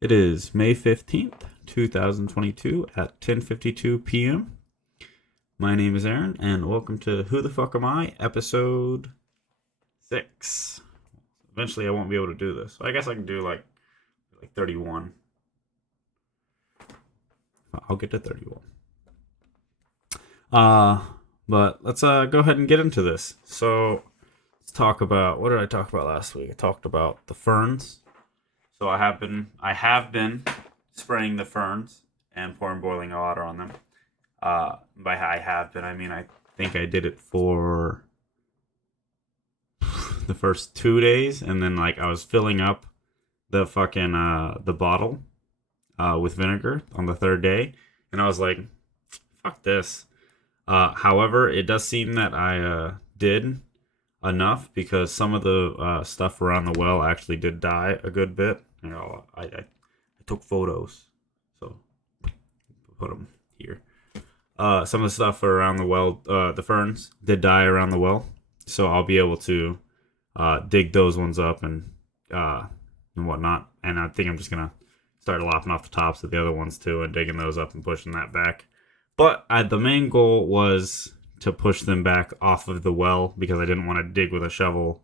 It is May 15th, 2022 at 10:52 p.m. My name is Aaron, and welcome to Who the Fuck Am I, episode 6. Eventually, I won't be able to do this. So I guess I can do like 31. I'll get to 31. But let's go ahead and get into this. So let's talk about, what did I talk about last week? I talked about the ferns. So I have been spraying the ferns and pouring boiling water on them. By I have been, I mean I think I did it for the first 2 days, and then I was filling up the fucking the bottle with vinegar on the third day, and I was like, fuck this. However, it does seem that I did enough, because some of the stuff around the well actually did die a good bit. I took photos, so put them here. Some of the stuff around the well, the ferns did die around the well, so I'll be able to dig those ones up and whatnot. And I think I'm just gonna start lopping off the tops of the other ones too, and digging those up and pushing that back. But the main goal was to push them back off of the well, because I didn't want to dig with a shovel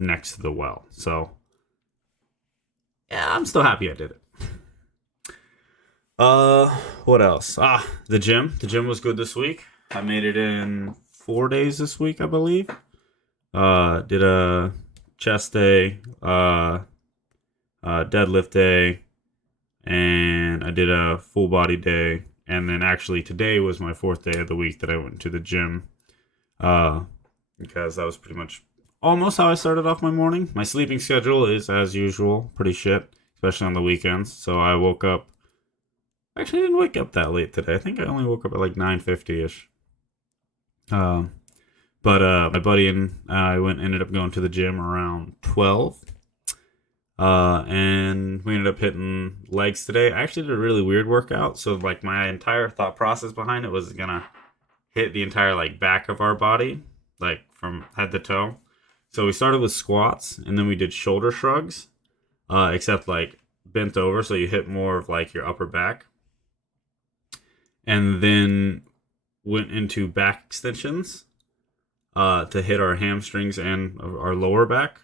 next to the well. So yeah, I'm still happy I did it. What else? The gym. The gym was good this week. I made it in 4 days this week, I believe. Did a chest day, deadlift day, and I did a full body day. And then actually today was my 4th day of the week that I went to the gym. Because that was pretty much almost how I started off my morning. My sleeping schedule is, as usual, pretty shit, especially on the weekends. So I woke up. Actually, I didn't wake up that late today. I think I only woke up at 9:50ish. But my buddy and I ended up going to the gym around 12. And we ended up hitting legs today. I actually did a really weird workout. So my entire thought process behind it was gonna hit the entire back of our body, from head to toe. So we started with squats, and then we did shoulder shrugs, except bent over, so you hit more of your upper back. And then went into back extensions to hit our hamstrings and our lower back.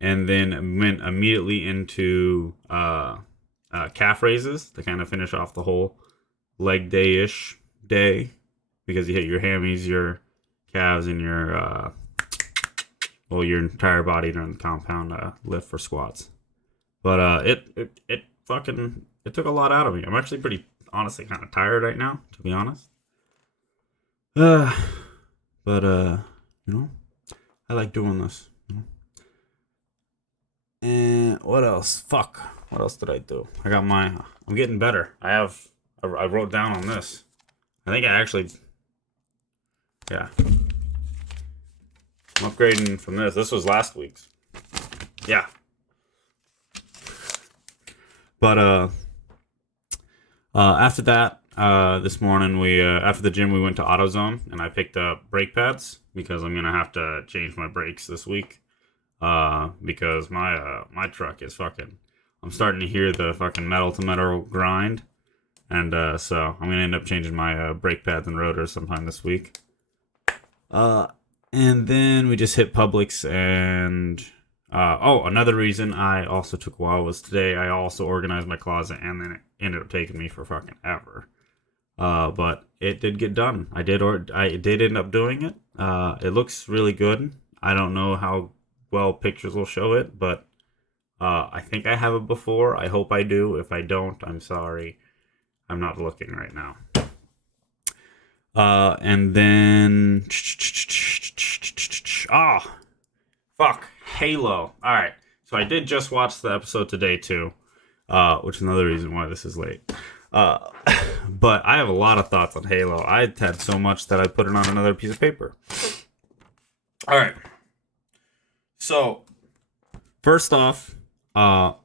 And then went immediately into calf raises to kind of finish off the whole leg day-ish day, because you hit your hammies, your calves, and your entire body during the compound lift for squats. But it took a lot out of me. I'm actually pretty, honestly, kind of tired right now, to be honest. But I like doing this. And what else? Fuck. What else did I do? I'm getting better. I wrote down on this. I think I actually, yeah. I'm upgrading from this. This was last week's. Yeah. But after that, this morning after the gym we went to AutoZone, and I picked up brake pads, because I'm gonna have to change my brakes this week. Because my truck is fucking. I'm starting to hear the fucking metal to metal grind, and so I'm gonna end up changing my brake pads and rotors sometime this week. And then we just hit Publix, and another reason I also took a while was today I also organized my closet, and then it ended up taking me for fucking ever. But it did get done. I did end up doing it. It looks really good. I don't know how well pictures will show it, but I think I have it before. I hope I do. If I don't, I'm sorry. I'm not looking right now. And then fuck, Halo. All right, so I did just watch the episode today too, which is another reason why this is late. But I have a lot of thoughts on Halo. I had so much that I put it on another piece of paper. All right. So, first off, the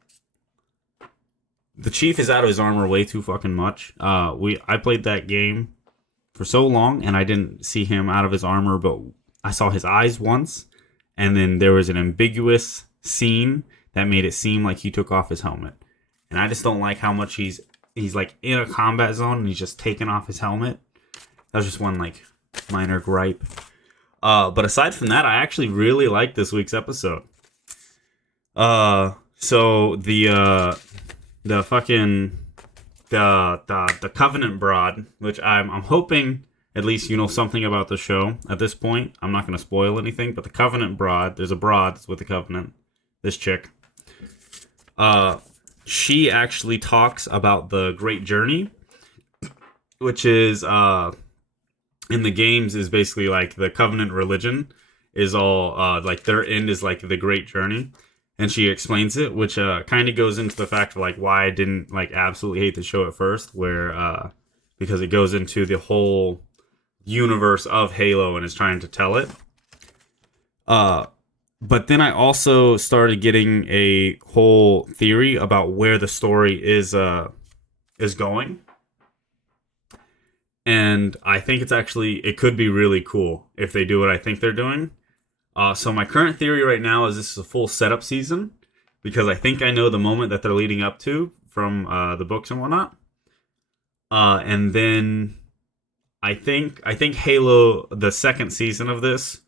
Chief is out of his armor way too fucking much. I played that game for so long, and I didn't see him out of his armor, but I saw his eyes once, and then there was an ambiguous scene that made it seem like he took off his helmet. and I just don't like how much he's like in a combat zone and he's just taking off his helmet. That was just one like minor gripe. But aside from that, I actually really liked this week's episode. So the fucking the Covenant broad, which I'm hoping at least you know something about the show at this point. I'm not going to spoil anything, but the Covenant broad, there's a broad that's with the Covenant. This chick. She actually talks about the Great Journey, which is in the games is basically like the Covenant religion is all like their end is like the Great Journey. And she explains it, which kind of goes into the fact of like why I didn't like absolutely hate the show at first, where because it goes into the whole universe of Halo and is trying to tell it. But then I also started getting a whole theory about where the story is going. And I think it could be really cool if they do what I think they're doing. So my current theory right now is this is a full setup season, because I think I know the moment that they're leading up to from the books and whatnot. And then I think Halo, the second season of this,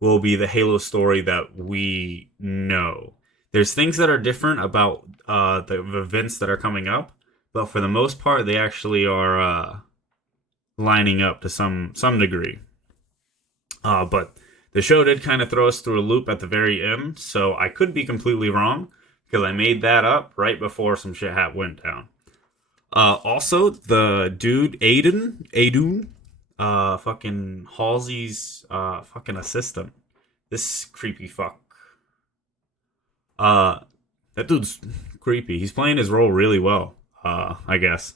will be the Halo story that we know. There's things that are different about the events that are coming up, but for the most part, they actually are lining up to some degree. But the show did kind of throw us through a loop at the very end, so I could be completely wrong, because I made that up right before some shit went down. Also, the dude, Aidun, fucking Halsey's fucking assistant. This creepy fuck. That dude's creepy. He's playing his role really well, I guess.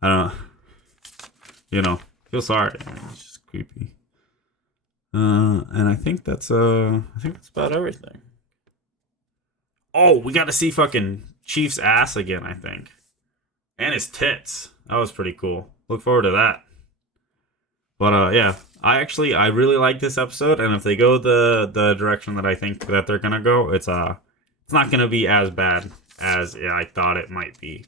I don't know. You know, feel sorry. I mean, it's just creepy. And I think that's about everything. Oh, we got to see fucking Chief's ass again, I think. And his tits. That was pretty cool. Look forward to that. But yeah, I really like this episode, and if they go the direction that I think that they're gonna go, it's not gonna be as bad as I thought it might be.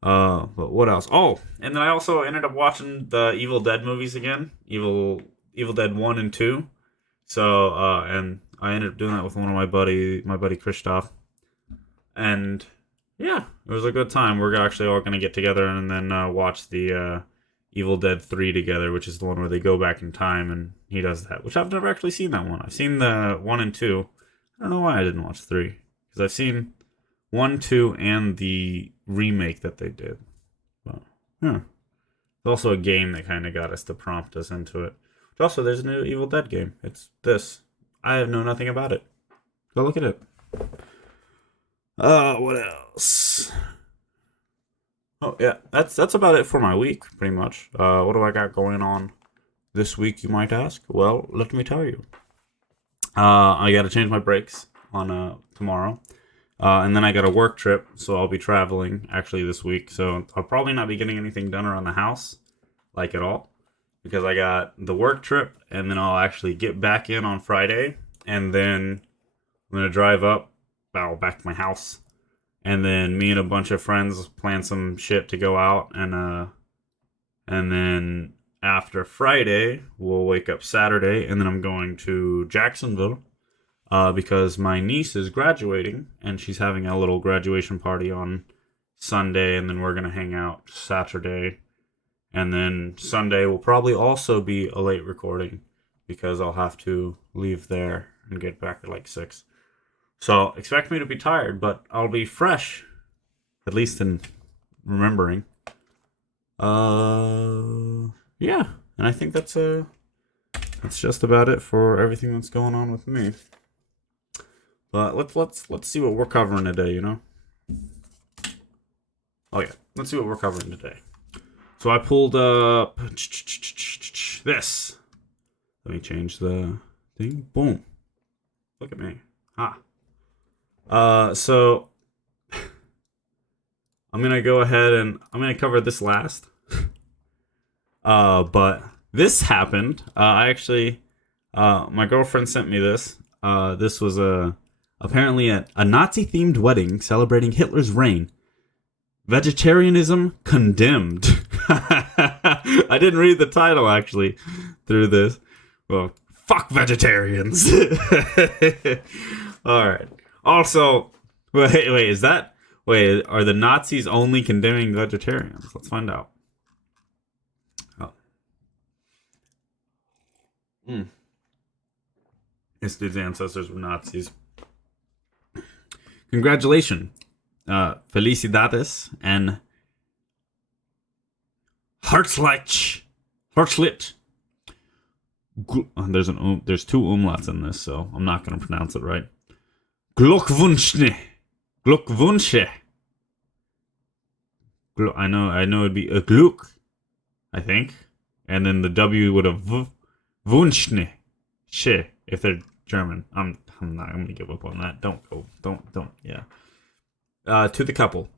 But what else? Oh, and then I also ended up watching the Evil Dead movies again. Evil Dead 1 and 2. So, and I ended up doing that with one of my buddy Christoph. And yeah, it was a good time. We're actually all going to get together and then watch the Evil Dead 3 together, which is the one where they go back in time and he does that, which I've never actually seen that one. I've seen the 1 and 2. I don't know why I didn't watch 3. Because I've seen 1, 2, and the remake that they did. But, yeah. There's also a game that kind of got us to prompt us into it. Also, there's a new Evil Dead game. It's this. I have known nothing about it. Go look at it. What else? Oh, yeah. That's about it for my week, pretty much. What do I got going on this week, you might ask? Well, let me tell you. I got to change my brakes on tomorrow. And then I got a work trip, so I'll be traveling, actually, this week. So I'll probably not be getting anything done around the house, like at all. Because I got the work trip, and then I'll actually get back in on Friday, and then I'm going to drive back to my house, and then me and a bunch of friends plan some shit to go out, and then after Friday, we'll wake up Saturday, and then I'm going to Jacksonville, because my niece is graduating, and she's having a little graduation party on Sunday, and then we're going to hang out Saturday. And then Sunday will probably also be a late recording, because I'll have to leave there and get back at like 6. So expect me to be tired, but I'll be fresh, at least in remembering. Yeah, and I think that's just about it for everything that's going on with me. But let's see what we're covering today, you know? Oh yeah, let's see what we're covering today. So I pulled up this. Let me change the thing. Boom. Look at me. So I'm going to go ahead and I'm going to cover this last. But this happened. My girlfriend sent me this. This was a Apparently, at a Nazi-themed wedding celebrating Hitler's reign, vegetarianism condemned. I didn't read the title, actually, through this. Well, fuck vegetarians. All right. Also, wait, is that... Wait, are the Nazis only condemning vegetarians? Let's find out. Oh. This dude's ancestors were Nazis. Congratulations. Felicidades and Herzlich. There's two umlauts in this, so I'm not going to pronounce it right. Glückwünsche. I know it'd be a Glück, I think, and then the W would have Wunschne. If they're German. I'm going to give up on that. Don't. Yeah. To the couple.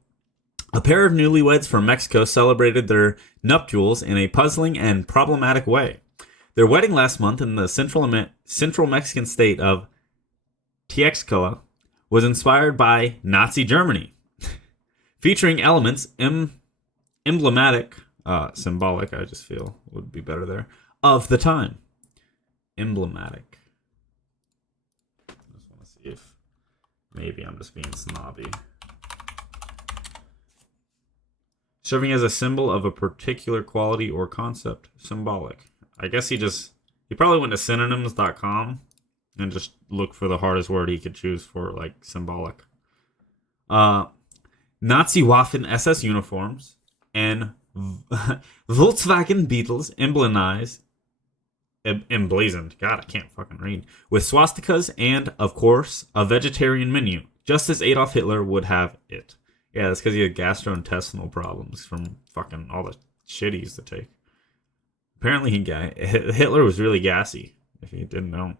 A pair of newlyweds from Mexico celebrated their nuptials in a puzzling and problematic way. Their wedding last month in the central Mexican state of Tlaxcala was inspired by Nazi Germany, featuring elements emblematic, symbolic, I just feel would be better there, of the time. Emblematic. I just want to see if maybe I'm just being snobby. Serving as a symbol of a particular quality or concept. Symbolic. I guess he probably went to synonyms.com and just looked for the hardest word he could choose for, like, symbolic. Nazi Waffen SS uniforms and Volkswagen Beetles emblazoned. God, I can't fucking read. With swastikas and, of course, a vegetarian menu, just as Adolf Hitler would have it. Yeah, that's because he had gastrointestinal problems from fucking all the shit he used to take. Apparently, Hitler was really gassy, if you didn't know.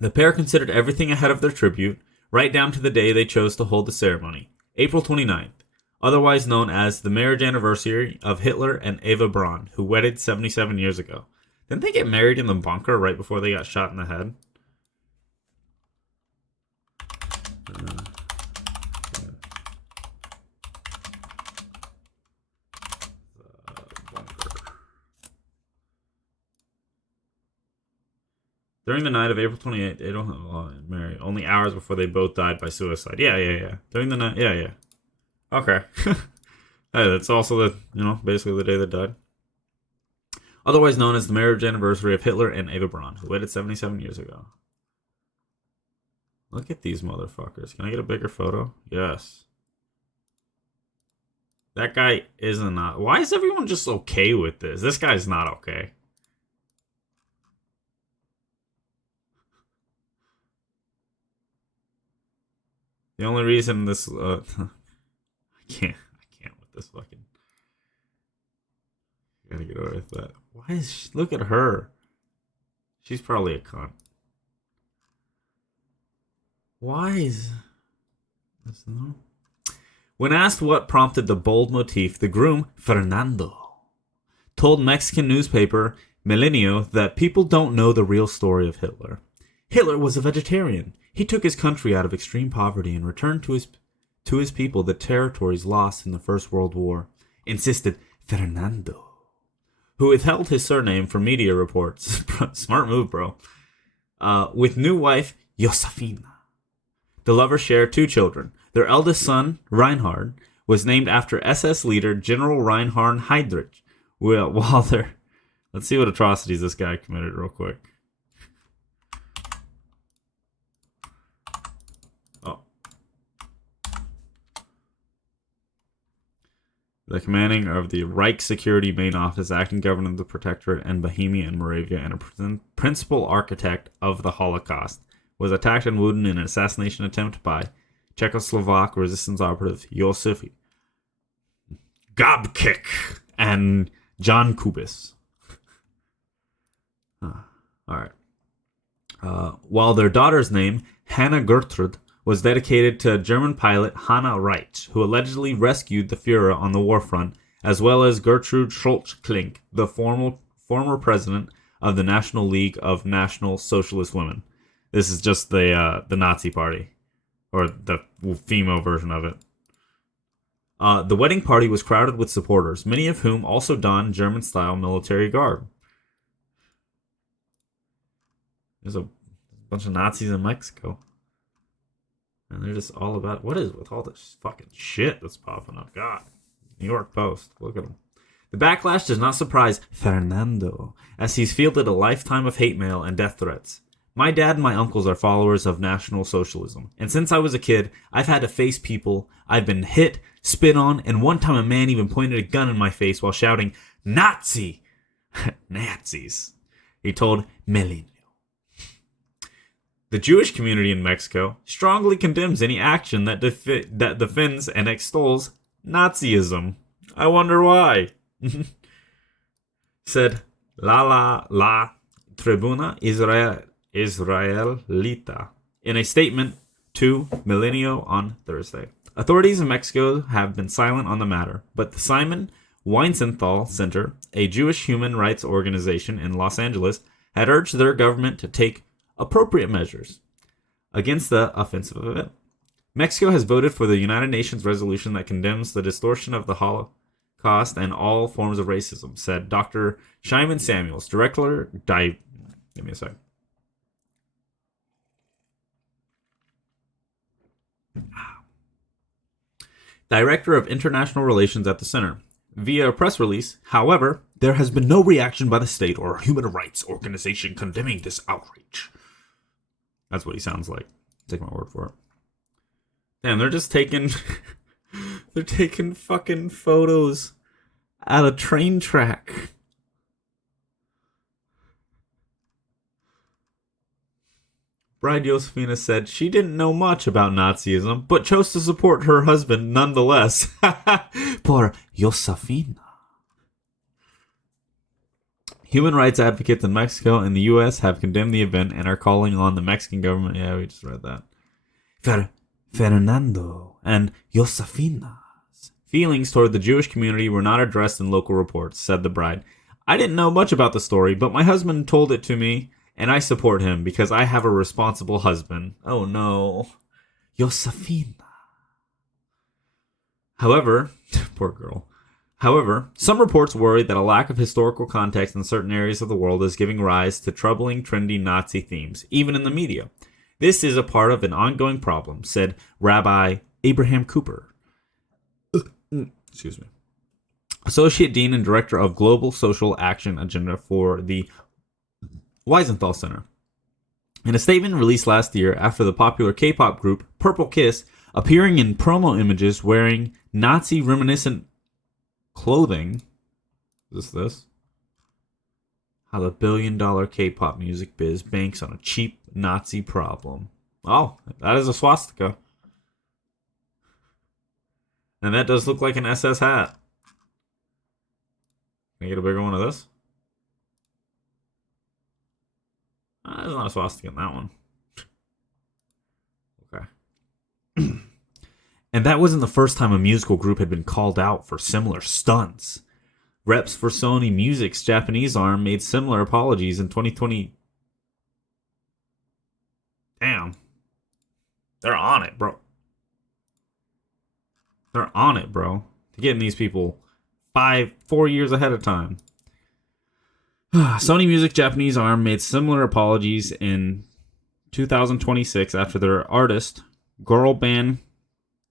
The pair considered everything ahead of their tribute, right down to the day they chose to hold the ceremony, April 29th, otherwise known as the marriage anniversary of Hitler and Eva Braun, who wedded 77 years ago. Didn't they get married in the bunker right before they got shot in the head? During the night of April 28th, they don't marry. Only hours before they both died by suicide. Yeah. During the night, yeah. Okay. Hey, that's also basically the day they died. Otherwise known as the marriage anniversary of Hitler and Eva Braun, who wedded 77 years ago. Look at these motherfuckers. Can I get a bigger photo? Yes. That guy isn't. Why is everyone just okay with this? This guy's not okay. The only reason this I can't with this fucking. I gotta get over with that. Why is she, look at her? She's probably a cunt. Why is this? No? When asked what prompted the bold motif, the groom Fernando told Mexican newspaper Milenio that people don't know the real story of Hitler. Hitler was a vegetarian. He took his country out of extreme poverty and returned to his people the territories lost in the First World War, insisted Fernando, who withheld his surname from media reports. Smart move, bro. With new wife Josefina. The lovers share 2 children. Their eldest son, Reinhard, was named after SS leader General Reinhard Heydrich. Let's see what atrocities this guy committed real quick. The commanding of the Reich Security Main Office, acting governor of the Protectorate and Bohemia and Moravia, and a principal architect of the Holocaust, was attacked and wounded in an assassination attempt by Czechoslovak resistance operative Josef Gabčík and John Kubis. Alright. While their daughter's name, Hannah Gertrude, was dedicated to German pilot Hanna Reitsch, who allegedly rescued the Führer on the war front, as well as Gertrude Scholz-Klink, the former president of the National League of National Socialist Women. This is just the Nazi party, or the female version of it. The wedding party was crowded with supporters, many of whom also donned German-style military garb. There's a bunch of Nazis in Mexico. And they're just all about, what is with all this fucking shit that's popping up? God. New York Post. Look at them. The backlash does not surprise Fernando, as he's fielded a lifetime of hate mail and death threats. My dad and my uncles are followers of National Socialism, and since I was a kid, I've had to face people. I've been hit, spit on, and one time a man even pointed a gun in my face while shouting, Nazi! Nazis, he told Melinio. The Jewish community in Mexico strongly condemns any action that defends and extols Nazism. I wonder why. Said la Tribuna Israelita in a statement to Milenio on Thursday. Authorities in Mexico have been silent on the matter, but the Simon Wiesenthal Center, a Jewish human rights organization in Los Angeles, had urged their government to take appropriate measures against the offensive event. Mexico has voted for the United Nations resolution that condemns the distortion of the Holocaust and all forms of racism, said Dr. Shimon Samuels, Give me a sec. Director of International Relations at the center. Via a press release, however, there has been no reaction by the state or human rights organization condemning this outrage. That's what he sounds like. Take my word for it. Damn, they're just taking they're taking fucking photos at a train track. Bride Josefina said she didn't know much about Nazism, but chose to support her husband nonetheless. Por Josefina. Human rights advocates in Mexico and the U.S. have condemned the event and are calling on the Mexican government. Yeah, we just read that. Fernando and Josefina's feelings toward the Jewish community were not addressed in local reports, said the bride. I didn't know much about the story, but my husband told it to me, and I support him because I have a responsible husband. Oh no. Josefina. However, poor girl. However, some reports worry that a lack of historical context in certain areas of the world is giving rise to troubling, trendy Nazi themes, even in the media. This is a part of an ongoing problem, said Rabbi Abraham Cooper. Excuse me. Associate Dean and Director of Global Social Action Agenda for the Wiesenthal Center. In a statement released last year after the popular K-pop group Purple Kiss appearing in promo images wearing Nazi reminiscent clothing. Is this? How the billion-dollar K-pop music biz banks on a cheap Nazi problem. Oh, that is a swastika. And that does look like an SS hat. Can I get a bigger one of this? There's not a swastika in that one. Okay. And that wasn't the first time a musical group had been called out for similar stunts. Reps for Sony Music's Japanese arm made similar apologies in 2020. Damn. They're on it, bro. They're on it, bro. They're getting these people 4 years ahead of time. Sony Music Japanese arm made similar apologies in 2026 after their artist, girl band,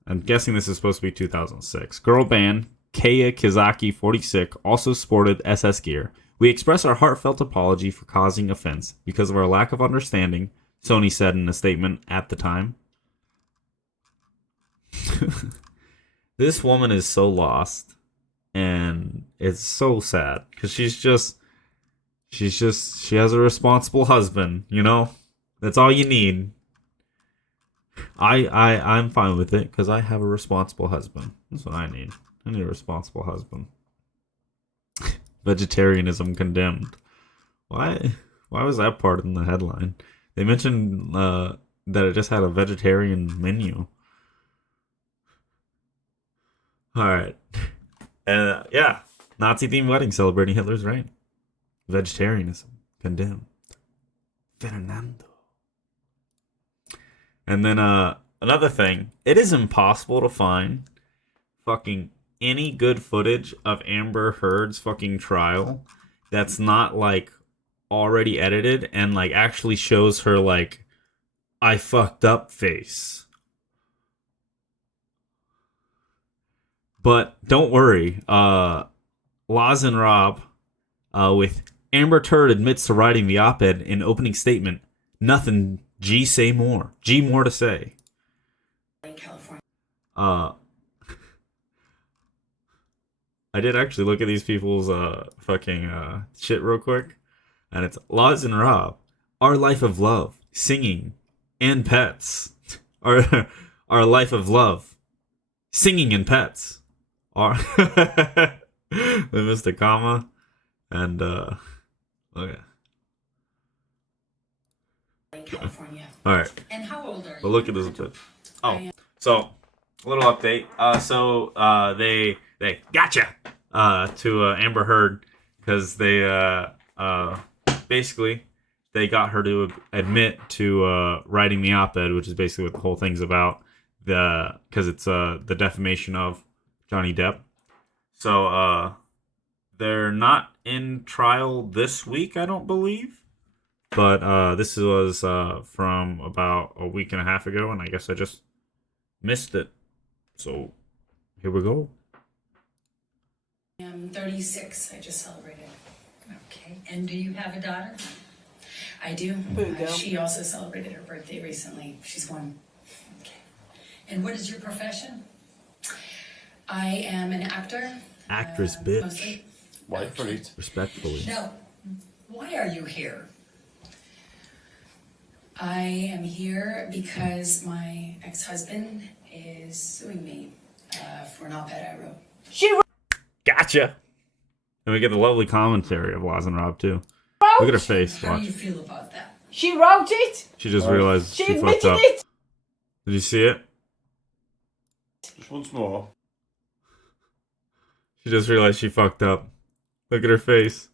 I'm guessing this is supposed to be 2006, girl band Kaya Kizaki 46 also sported SS gear. We express our heartfelt apology for causing offense because of our lack of understanding, Sony said in a statement at the time. This woman is so lost, and it's so sad because she has a responsible husband, you know? That's all you need. I'm fine with it because I have a responsible husband. That's what I need. I need a responsible husband. Vegetarianism condemned. Why was that part in the headline? They mentioned that it just had a vegetarian menu. Alright. Yeah. Nazi-themed wedding celebrating Hitler's reign. Vegetarianism condemned. Fernando. And then another thing, it is impossible to find fucking any good footage of Amber Heard's fucking trial that's not like already edited and like actually shows her like I fucked up face. But don't worry, Laz and Rob, with Amber Heard admits to writing the op-ed in opening statement. Nothing. G say more. G more to say. Uh, I did actually look at these people's fucking shit real quick, and it's Laz and Rob, our life of love, singing, and pets. Our life of love, singing and pets. Our they missed a comma, and okay. California. All right. And how old are you? But look at this bit. Oh, so a little update. They gotcha to Amber Heard because they basically they got her to admit to writing the op-ed, which is basically what the whole thing's about. Because it's the defamation of Johnny Depp. So they're not in trial this week, I don't believe. But this was from about a week and a half ago, and I guess I just missed it. So here we go. I'm 36. I just celebrated. Okay. And do you have a daughter? I do. Girl. She also celebrated her birthday recently. She's 1. Okay. And what is your profession? I am an actor. Actress, bitch. Mostly. White fruit. Respectfully. Now, why are you here? I am here because my ex-husband is suing me for an op-ed I wrote. Gotcha. And we get the lovely commentary of Laz and Rob, too. Look at her face. How do Watch. you feel about that? She wrote it. She just realized She she fucked admitted up. it. Did you see it? Just once more. She just realized she fucked up. Look at her face.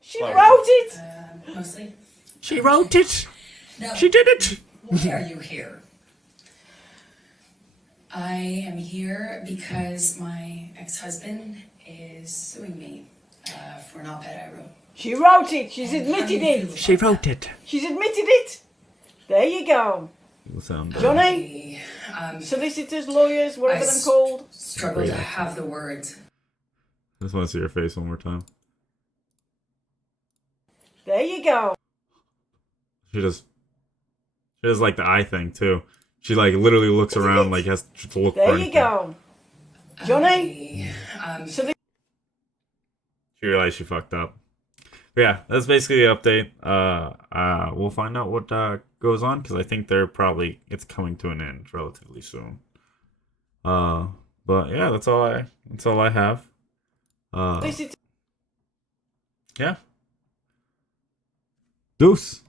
She wrote it. Mostly. She wrote it. Now, She did it. why are you here? I am here because my ex-husband is suing me for an op-ed I wrote. She wrote it. She's And how do admitted you feel it. about She that? wrote it. She's admitted it. There you go. It'll sound good. Johnny, I solicitors, lawyers, whatever I they're called. struggle to have the words. I just want to see her face one more time. There you go. She does like the eye thing too. She like literally looks around like has to look for There you anything. go. Johnny, I, She realized she fucked up. But yeah, that's basically the update. We'll find out what goes on because I think it's coming to an end relatively soon. But yeah, that's all I have. solicitors. Yeah. Deuce.